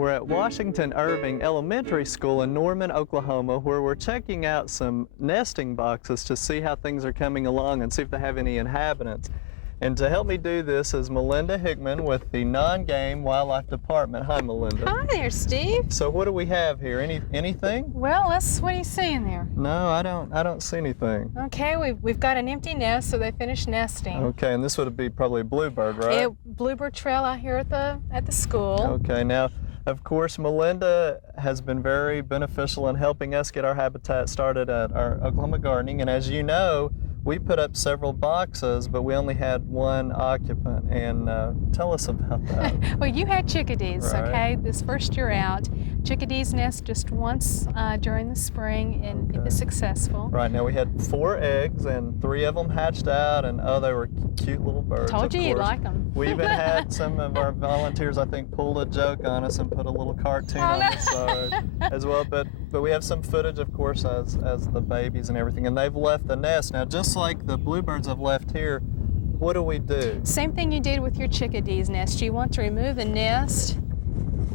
We're at Washington Irving Elementary School in Norman, Oklahoma, where we're checking out some nesting boxes to see how things are coming along and see if they have any inhabitants. And to help me do this is Melynda Hickman with the Non-Game Wildlife Department. Hi, Melynda. Hi there, Steve. So what do we have here? Anything? Well, what do you see in there? No, I don't see anything. Okay, we've got an empty nest, so they finished nesting. Okay, and this would be probably a bluebird, right? Bluebird trail out here at the school. Okay, now, of course, Melynda has been very beneficial in helping us get our habitat started at our Oklahoma Gardening, and as you know, we put up several boxes, but we only had one occupant, and tell us about that. Well, you had chickadees, right. Okay? This first year out, chickadees nest just once during the spring, and if it's successful. Right, now we had 4 eggs, and 3 of them hatched out, and they were cute little birds. Told you you'd like them. We even had some of our volunteers, I think, pulled a joke on us and put a little cartoon on the side as well, but we have some footage, of course, as the babies and everything, and they've left the nest. Now, just like the bluebirds have left here, what do we do? Same thing you did with your chickadees nest. You want to remove the nest,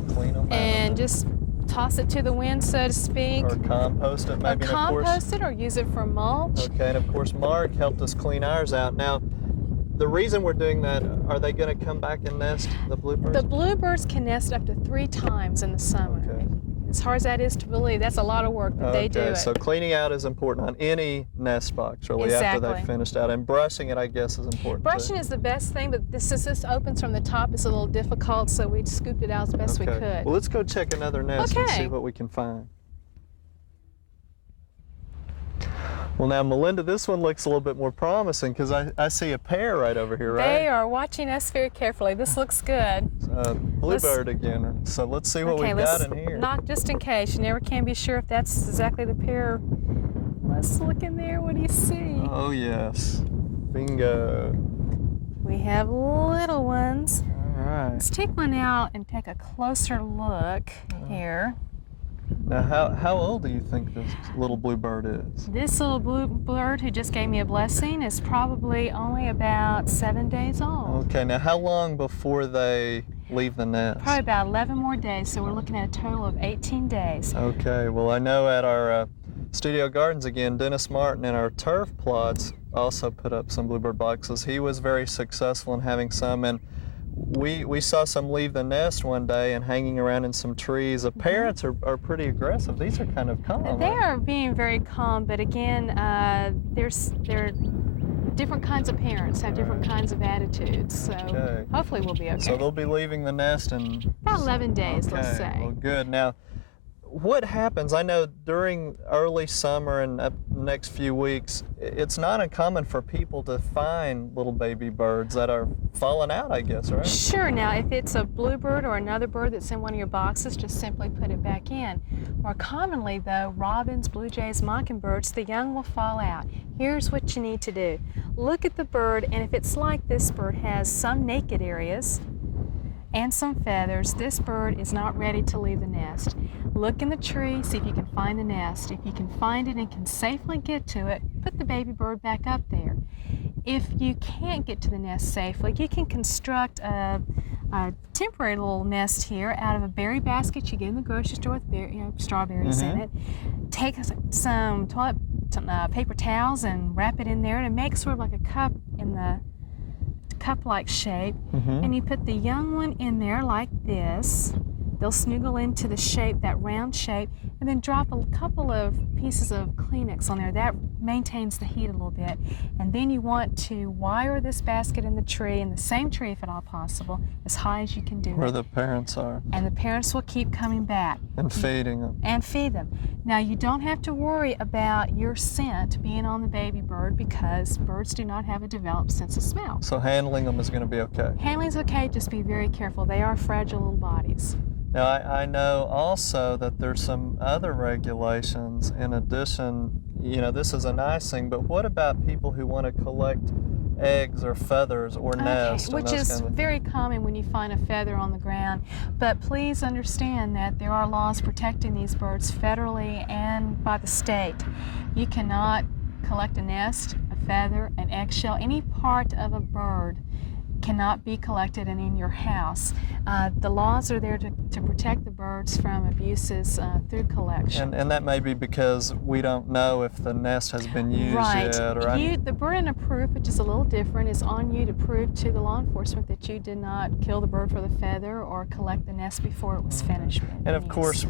clean them and out. Just toss it to the wind, so to speak. Or compost it, maybe. Or compost it, or use it for mulch. Okay, and of course Mark helped us clean ours out. Now, the reason we're doing that, are they going to come back and nest, the bluebirds? The bluebirds can nest up to 3 times in the summer. Okay. As hard as that is to believe, that's a lot of work, but they do it. So cleaning out is important on any nest box, really, after they've finished out. And brushing it, I guess, is important. Brushing is the best thing, but since this opens from the top, it's a little difficult, so we scooped it out as best we could. Well, let's go check another nest and see what we can find. Well, now, Melynda, this one looks a little bit more promising because I see a pair right over here, right? They are watching us very carefully. This looks good. Bluebird again. So let's see what we've got in here. Knock just in case. You never can be sure if that's exactly the pair. Let's look in there. What do you see? Oh, yes. Bingo. We have little ones. All right. Let's take one out and take a closer look here. Now, how old do you think this little bluebird is? This little bluebird who just gave me a blessing is probably only about 7 days old. Okay, now how long before they leave the nest? Probably about 11 more days, so we're looking at a total of 18 days. Okay, well, I know at our studio gardens again, Dennis Martin in our turf plots also put up some bluebird boxes. He was very successful in having some, and we saw some leave the nest one day and hanging around in some trees. The parents are pretty aggressive. These are kind of calm. They are being very calm, but again, there are different kinds of parents have different kinds of attitudes. So hopefully we'll be okay. So they'll be leaving the nest in about 11 days, let's say. Well, good. Now, what happens? I know during early summer and the next few weeks, it's not uncommon for people to find little baby birds that are falling out, I guess, right? Sure. Now, if it's a bluebird or another bird that's in one of your boxes, just simply put it back in. More commonly, though, robins, blue jays, mockingbirds, the young will fall out. Here's what you need to do. Look at the bird, and if it's like this bird has some naked areas and some feathers, this bird is not ready to leave the nest. Look in the tree, see if you can find the nest. If you can find it and can safely get to it, put the baby bird back up there. If you can't get to the nest safely, you can construct a temporary little nest here out of a berry basket you get in the grocery store with strawberries in it. Take some paper towels and wrap it in there to make sort of like a cup in the cup-like shape, and you put the young one in there like this. They'll snuggle into the shape, that round shape, and then drop a couple of pieces of Kleenex on there. That maintains the heat a little bit. And then you want to wire this basket in the tree, in the same tree if at all possible, as high as you can do. Where the parents are. And the parents will keep coming back. And feeding them. And feed them. Now, you don't have to worry about your scent being on the baby bird because birds do not have a developed sense of smell. So handling them is going to be okay? Handling's okay, just be very careful. They are fragile little bodies. Now, I know also that there's some other regulations in addition. You know, this is a nice thing, but what about people who want to collect eggs or feathers or nests? Which is very common when you find a feather on the ground. But please understand that there are laws protecting these birds federally and by the state. You cannot collect a nest, a feather, an eggshell, any part of a bird cannot be collected and in your house. The laws are there to protect the birds from abuses through collection. And that may be because we don't know if the nest has been used Right. yet. Or The burden of proof, which is a little different, is on you to prove to the law enforcement that you did not kill the bird for the feather or collect the nest before it was finished. And of course,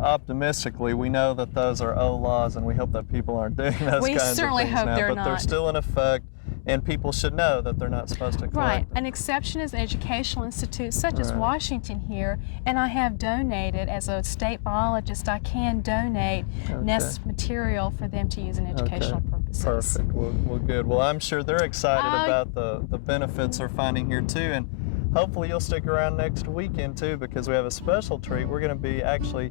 optimistically, we know that those are old laws, and we hope that people aren't doing those we kinds of certainly things hope now. they're But not. they're still in effect, and people should know that they're not supposed to collect Right. them. An exception is educational institutes such as Right. Washington here, and I have donated, as a state biologist, I can donate nest material for them to use in educational purposes. Perfect. Well, good. Well, I'm sure they're excited about the benefits they're finding here too, and hopefully you'll stick around next weekend too, because we have a special treat. We're going to be actually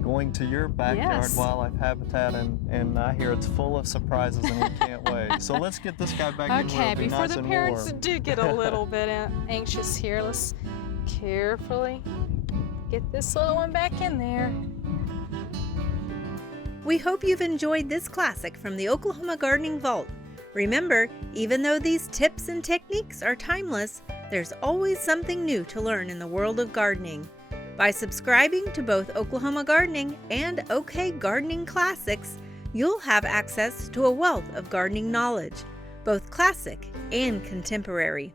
going to your backyard Yes. wildlife habitat, and I hear it's full of surprises, and we can't wait. So let's get this guy back in where Okay, it'll be before nice the and parents warm. do get a little bit anxious here, let's carefully get this little one back in there. We hope you've enjoyed this classic from the Oklahoma Gardening Vault. Remember, even though these tips and techniques are timeless, there's always something new to learn in the world of gardening. By subscribing to both Oklahoma Gardening and OK Gardening Classics, you'll have access to a wealth of gardening knowledge, both classic and contemporary.